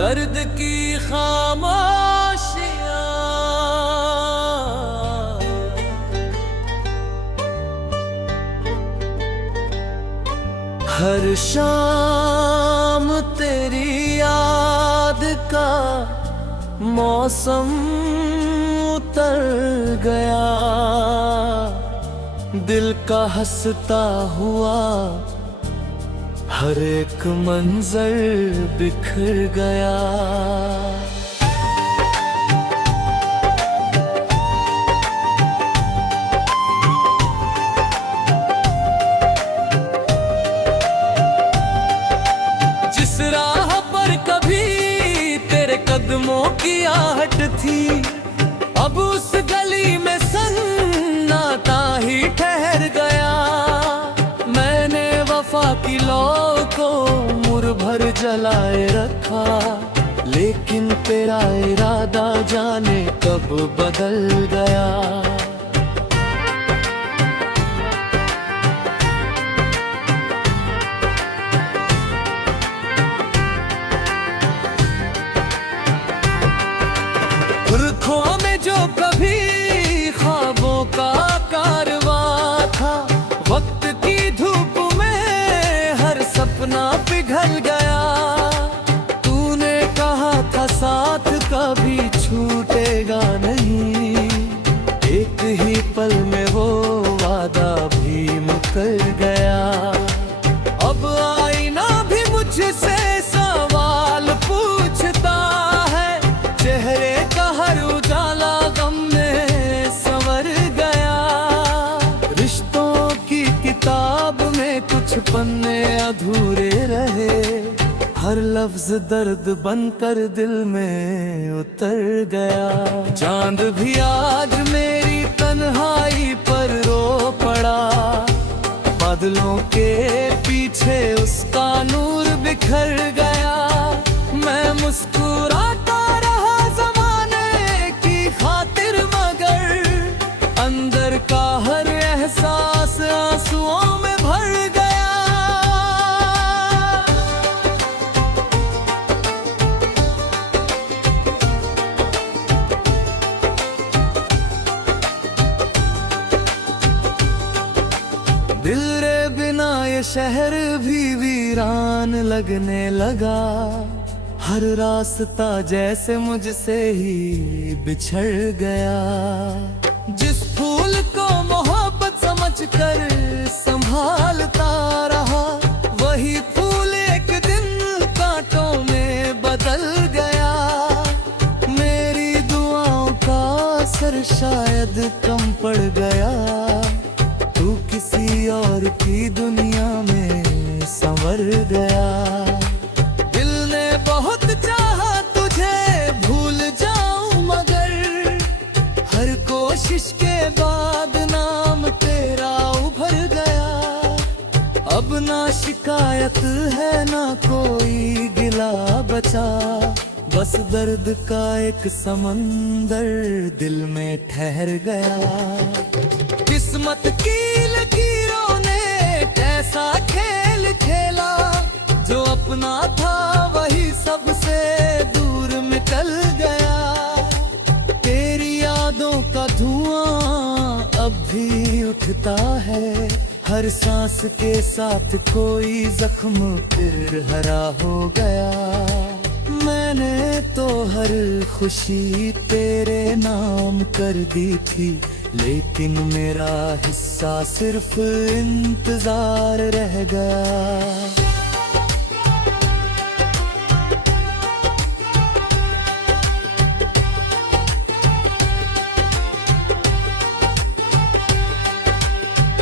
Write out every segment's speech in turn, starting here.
दर्द की खामोशियां हर शाम तेरी याद का मौसम उतर गया, दिल का हंसता हुआ हर एक मंजर बिखर गया। जिस राह पर कभी तेरे कदमों की आहट थी, अब उस गली में सन्नाटा ही ठहर गया। मैंने वफा की लौ को मुर भर जलाए रखा, लेकिन तेरा इरादा जाने कब बदल गया। पुरखों में जो कभी ख्वाबों का कारवां था, वक्त की धूप में हर सपना पिघल गया। तूने कहा था साथ कभी छूटेगा नहीं, एक ही पल में वो वादा भी मुकर गया। अब आईना भी मुझसे सवाल पूछता है, चेहरे का हर उजाला गम में संवर गया। रिश्तों की किताब में कुछ पन्ने अधूरे रहे, हर लफ्ज दर्द बनकर दिल में उतर गया। चांद भी आज मेरी तन्हाई पर रो पड़ा, बादलों के पीछे उसका नूर बिखर गया। मैं मुस्कुराता रहा ज़माने की खातिर, मगर अंदर का हर एहसास आंसुओं में भर गया। दिल रे बिना ये शहर भी वीरान लगने लगा, हर रास्ता जैसे मुझसे ही बिछड़ गया। जिस फूल को मोहब्बत समझकर संभालता रहा, वही फूल एक दिन कांटों में बदल गया। मेरी दुआओं का असर शायद कम पड़ गया, तू किसी और की दुनिया में संवर गया। दिल ने बहुत चाहा तुझे भूल जाऊं, मगर हर कोशिश के बाद नाम तेरा उभर गया। अब ना शिकायत है ना कोई गिला बचा, बस दर्द का एक समंदर दिल में ठहर गया। किस्मत की लकीरों ने कैसा खेल खेला, जो अपना था वही सबसे दूर निकल गया। तेरी यादों का धुआं अब भी उठता है, हर सांस के साथ कोई जख्म फिर हरा हो गया। मैंने तो हर खुशी तेरे नाम कर दी थी, लेकिन मेरा हिस्सा सिर्फ इंतजार रह गया।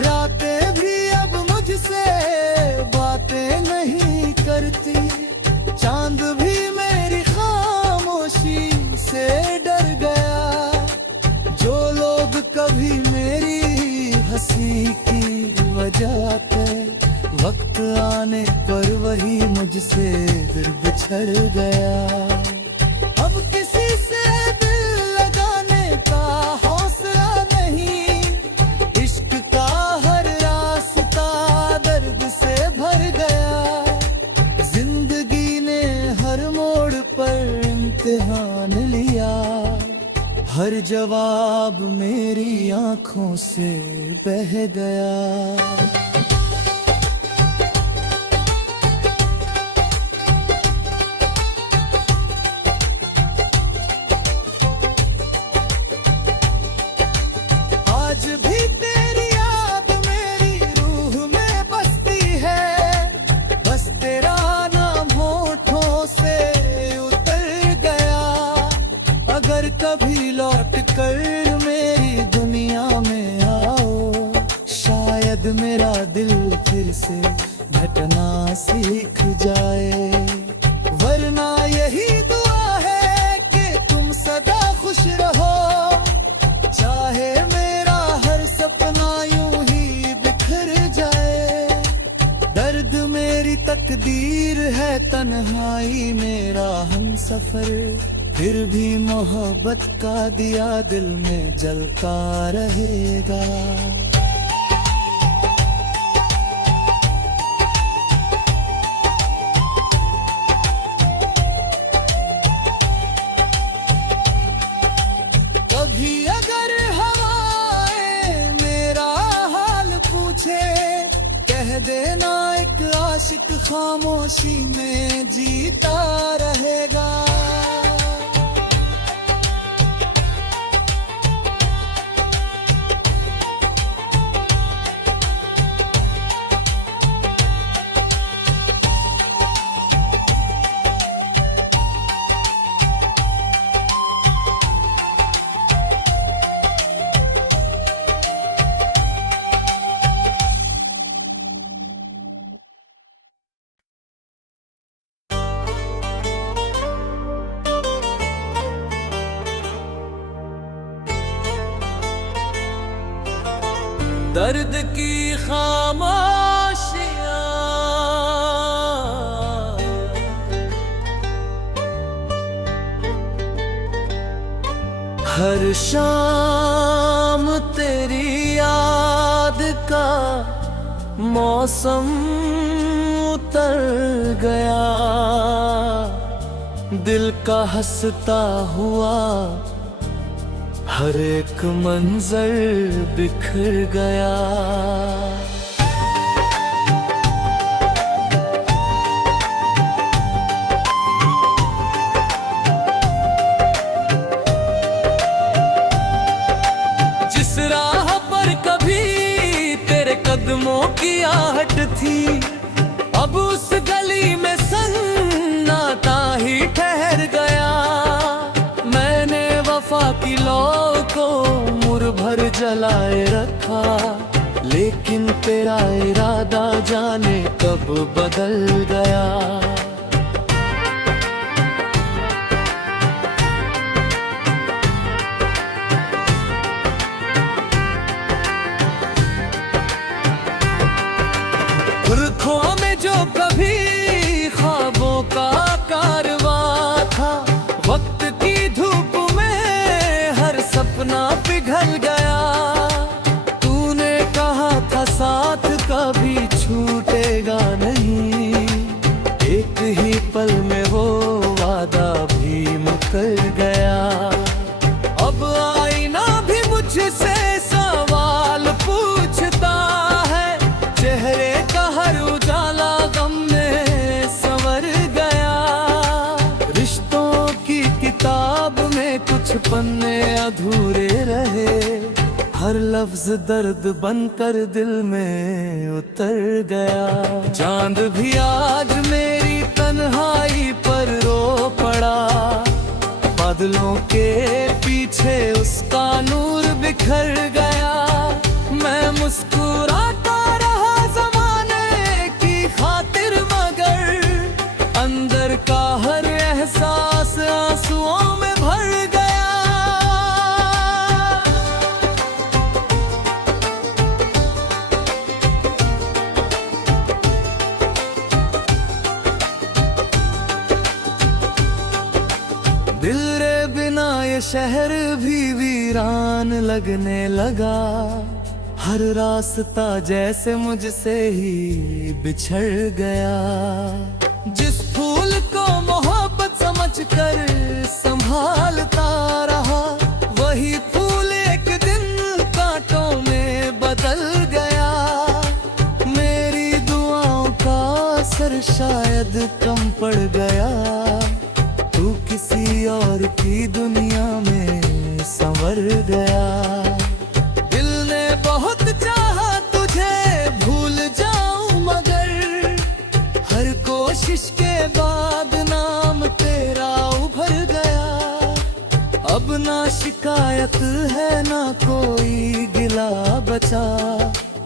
रातें भी अब मुझसे बातें नहीं करती, चांद भी मेरी खामोशी से डर गया। जो लोग कभी मेरी हंसी की वजह थे, वक्त आने पर वही मुझसे फिर बिछड़ गया। अब किसी से दिल लगाने का हौसला नहीं, इश्क का हर रास्ता दर्द से भर गया। जिंदगी ने हर मोड़ पर हर जवाब मेरी आंखों से बह गया। आज भी तेरी याद मेरी रूह में बसती है, बस तेरा नाम होठों से उतर गया। अगर कभी लौट कर मेरी दुनिया में आओ, शायद मेरा दिल फिर से धड़कना सीख जाए। वरना यही दुआ है कि तुम सदा खुश रहो, चाहे मेरा हर सपना यूं ही बिखर जाए। दर्द मेरी तकदीर है, तन्हाई मेरा हमसफर, फिर भी मोहब्बत का दिया दिल में जलता रहेगा। कभी अगर हवाएं मेरा हाल पूछे, कह देना एक आशिक खामोशी में जीता रहेगा। दर्द की खामोशियां हर शाम तेरी याद का मौसम उतर गया। दिल का हंसता हुआ हर एक मंजर बिखर गया। जिस राह पर कभी तेरे कदमों की आहट थी, अब उस गली में सन्नाटा ही ठहर गया। मैंने वफा की लौ को मुर भर जलाए रखा, लेकिन तेरा इरादा जाने कब बदल गया। पुरखों में जो कभी ख्वाबों का कारवां था, वक्त की धूप में हर सपना पिघल गया। तूने कहा था साथ कभी छूटेगा नहीं, एक ही पल में वो वादा भी मुकर गया। अब आईना भी मुझसे सवाल पूछता है, चेहरे का हर उजाला गम में संवर गया। रिश्तों की किताब में कुछ पन्ने अधूरे रहे, हर लफ्ज दर्द बनकर दिल में उतर गया। चांद भी आज मेरी तन्हाई पर रो पड़ा, बादलों के पीछे उसका नूर बिखर गया। मैं मुस्कुराता रहा ज़माने की खातिर, मगर अंदर का हर एहसास आंसुओं में भर गया। दिल रे बिना ये शहर भी वीरान लगने लगा, हर रास्ता जैसे मुझसे ही बिछड़ गया। जिस फूल को मोहब्बत समझकर संभालता रहा, वही पड़ गया। तू किसी और की दुनिया में संवर गया। दिल ने बहुत चाहा तुझे भूल जाऊं, मगर हर कोशिश के बाद नाम तेरा उभर गया। अब ना शिकायत है ना कोई गिला बचा,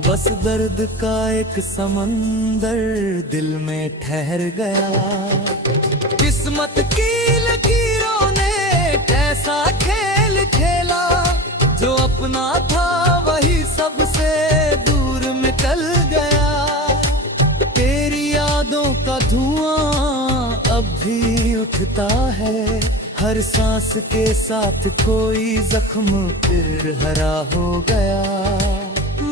बस दर्द का एक समंदर दिल में ठहर गया। किस्मत की लकीरों ने कैसा खेल खेला, जो अपना था वही सबसे दूर निकल गया। तेरी यादों का धुआं अब भी उठता है, हर सांस के साथ कोई जख्म फिर हरा हो गया।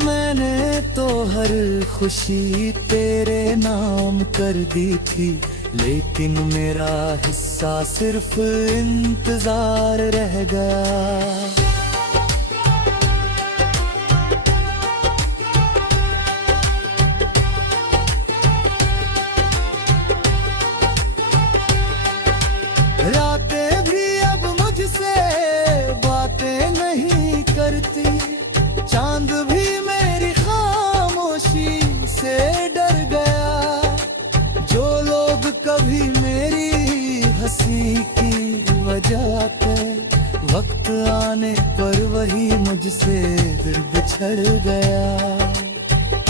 मैंने तो हर खुशी तेरे नाम कर दी थी, लेकिन मेरा हिस्सा सिर्फ इंतजार रह गया। रातें भी अब मुझसे बातें नहीं करती, चांद भी मेरी खामोशी से डर गया। जो लोग कभी मेरी हंसी की वजह थे, वक्त आने पर वही मुझसे फिर बिछड़ गया।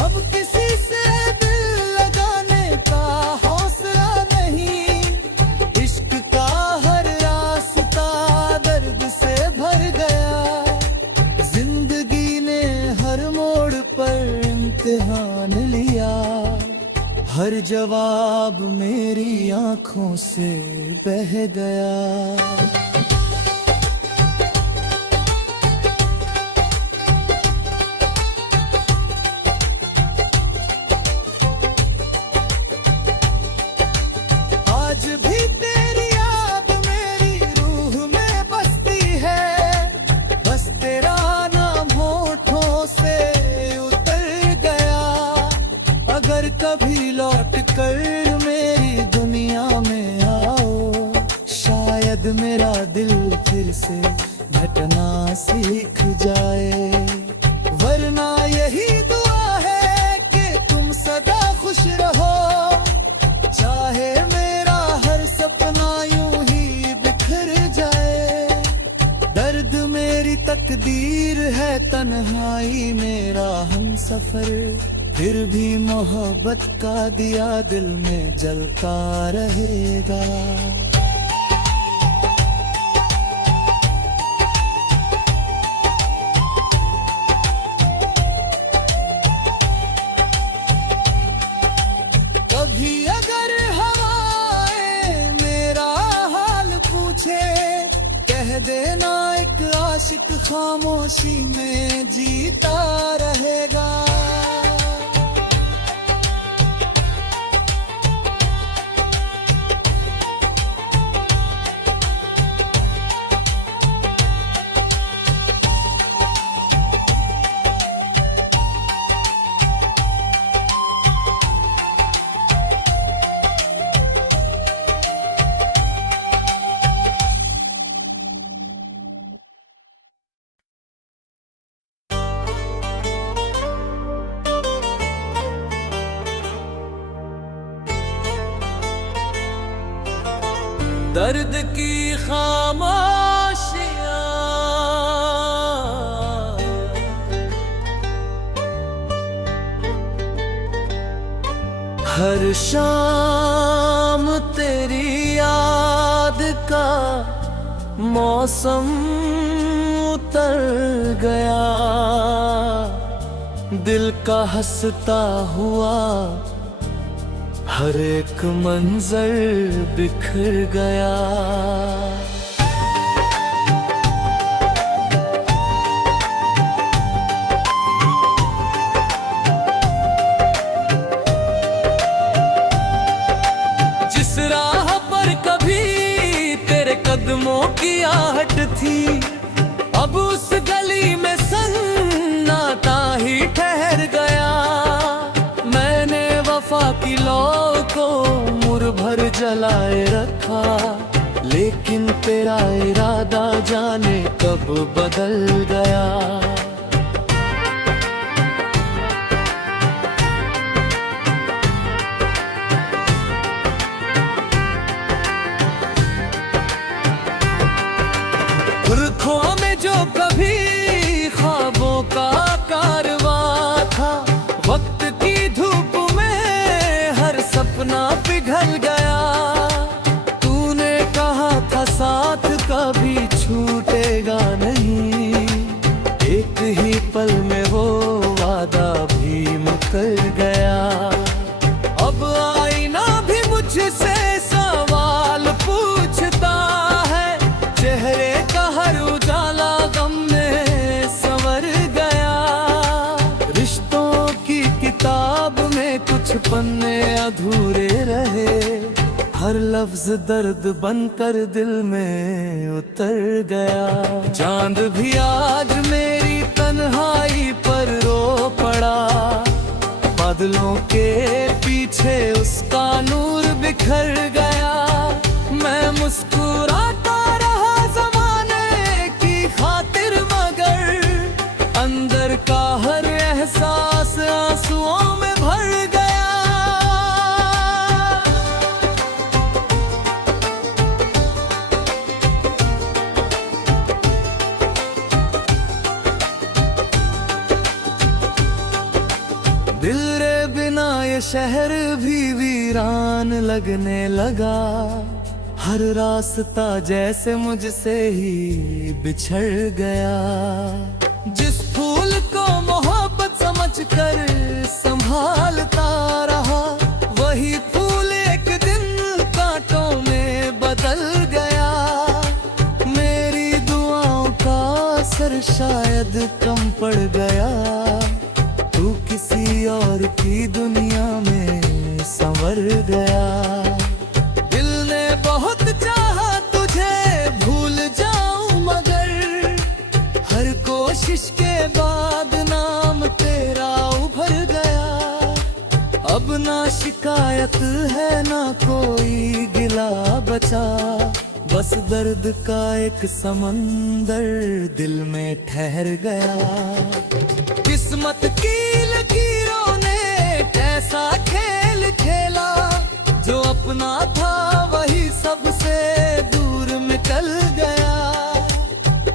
अब किसी से दिल लगाने का हौसला नहीं, इश्क का हर रास्ता दर्द से भर गया। जिंदगी ने हर मोड़ पर इम्तिहान लिया, हर जवाब मेरी आंखों से बह गया। आज भी तेरी याद मेरी रूह में बसती है, बस तेरा नाम होठों से उतर गया। अगर कभी लौट कर मेरी दुनिया में आओ, शायद मेरा दिल फिर से धड़कना सीख जाए। वरना यही दुआ है कि तुम सदा खुश रहो, चाहे मेरा हर सपना यूं ही बिखर जाए। दर्द मेरी तकदीर है, तन्हाई मेरा हमसफर, फिर भी मोहब्बत का दिया दिल में जलता रहेगा। कभी अगर हवाएं मेरा हाल पूछे, कह देना एक आशिक खामोशी में जीता रहेगा। दर्द की खामोशियां हर शाम तेरी याद का मौसम उतर गया। दिल का हंसता हुआ हर एक मंजर बिखर गया। जिस राह पर कभी तेरे कदमों की आहट थी, अब उस गली में सन्नाटा ही ठहर गया। मैंने वफा की लौ को मुड़ भर जलाए रखा, लेकिन तेरा इरादा जाने कब बदल गया। पुरखों में जो कभी ख्वाबों का कारवां था, वक्त की धूप में हर सपना पिघल गया। तूने कहा था साथ कभी छूटेगा नहीं, एक ही पल में वो वादा भी मुकर गया। अब आईना भी मुझसे सवाल पूछता है, चेहरे का हर उजाला गम में संवर गया। रिश्तों की किताब में कुछ पन्ने अधूरे रहे, हर लफ्ज दर्द बनकर दिल में उतर गया। चांद भी आज मेरी तन्हाई पर रो पड़ा, बादलों के पीछे उसका नूर बिखर गया। मैं मुस्कुराता रहा ज़माने की खातिर, मगर अंदर का हर एहसास आंसुओं में भर गया। दिल रे बिना ये शहर भी वीरान लगने लगा, हर रास्ता जैसे मुझसे ही बिछड़ गया। जिस फूल को मोहब्बत समझकर संभालता रहा, वही फूल एक दिन कांटों में बदल गया। मेरी दुआओं का असर शायद कम पड़ गया, तू किसी और की दुनिया में संवर गया। दिल ने बहुत चाहा तुझे भूल जाऊं, मगर हर कोशिश के बाद नाम तेरा उभर गया। अब ना शिकायत है ना कोई गिला बचा, बस दर्द का एक समंदर दिल में ठहर गया। किस्मत की लकीरों ने ऐसा खेल खेला, जो अपना था वही सबसे दूर निकल गया।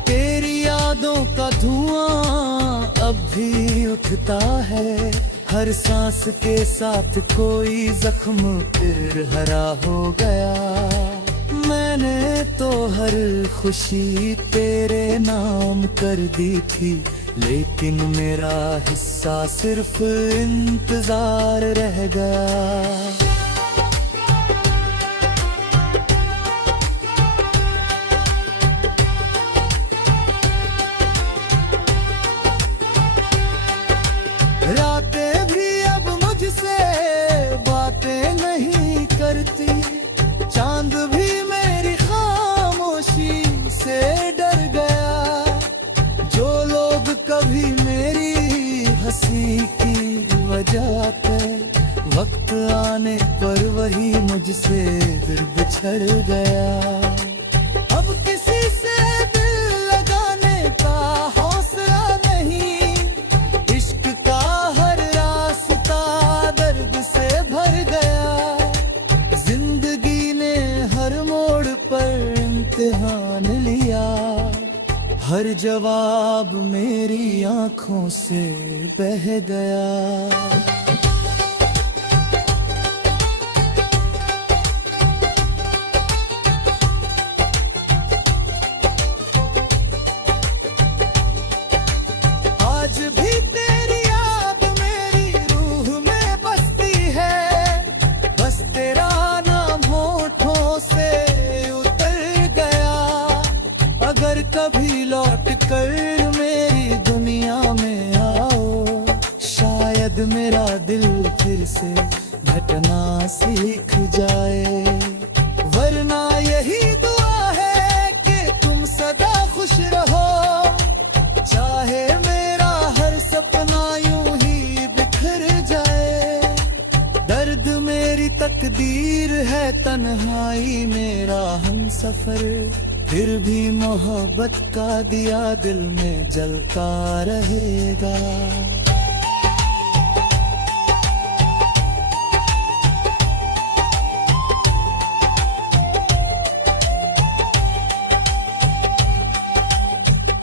तेरी यादों का धुआं अब भी उठता है, हर सांस के साथ कोई जख्म फिर हरा हो गया। मैंने तो हर खुशी तेरे नाम कर दी थी, लेकिन मेरा हिस्सा सिर्फ इंतजार रह गया। रातें भी अब मुझसे बातें नहीं करती, चांद भी मेरी खामोशी से डर गया। जो लोग कभी मेरी हंसी की वजह थे, वक्त आने पर वही मुझसे फिर बिछड़ गया। अब किसी से दिल लगाने का हौसला नहीं, इश्क का हर रास्ता दर्द से भर गया। जिंदगी ने हर मोड़ पर इम्तिहान लिया, हर जवाब मेरी आंखों से बह गया। आज भी तेरी याद मेरी रूह में बसती है, बस तेरा नाम होठों से उतर गया। अगर कभी लौट कर मेरी दुनिया में आओ, शायद मेरा दिल फिर से धड़कना सीख जाए। वरना यही दुआ है कि तुम सदा खुश रहो, चाहे मेरा हर सपना यूं ही बिखर जाए। दर्द मेरी तक तकदीर है तन्हाई मेरा हम सफर, फिर भी मोहब्बत का दिया दिल में जलता रहेगा।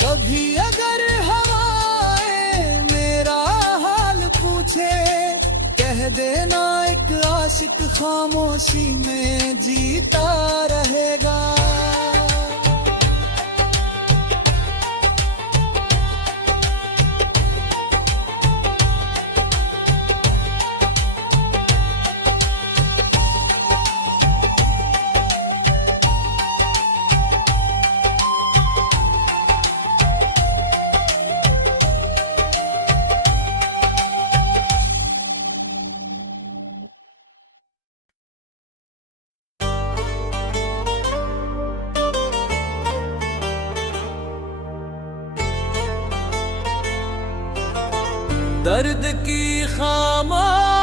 कभी अगर हवाएं मेरा हाल पूछे, कह देना एक आशिक खामोशी में जीता रहेगा। दर्द की खामा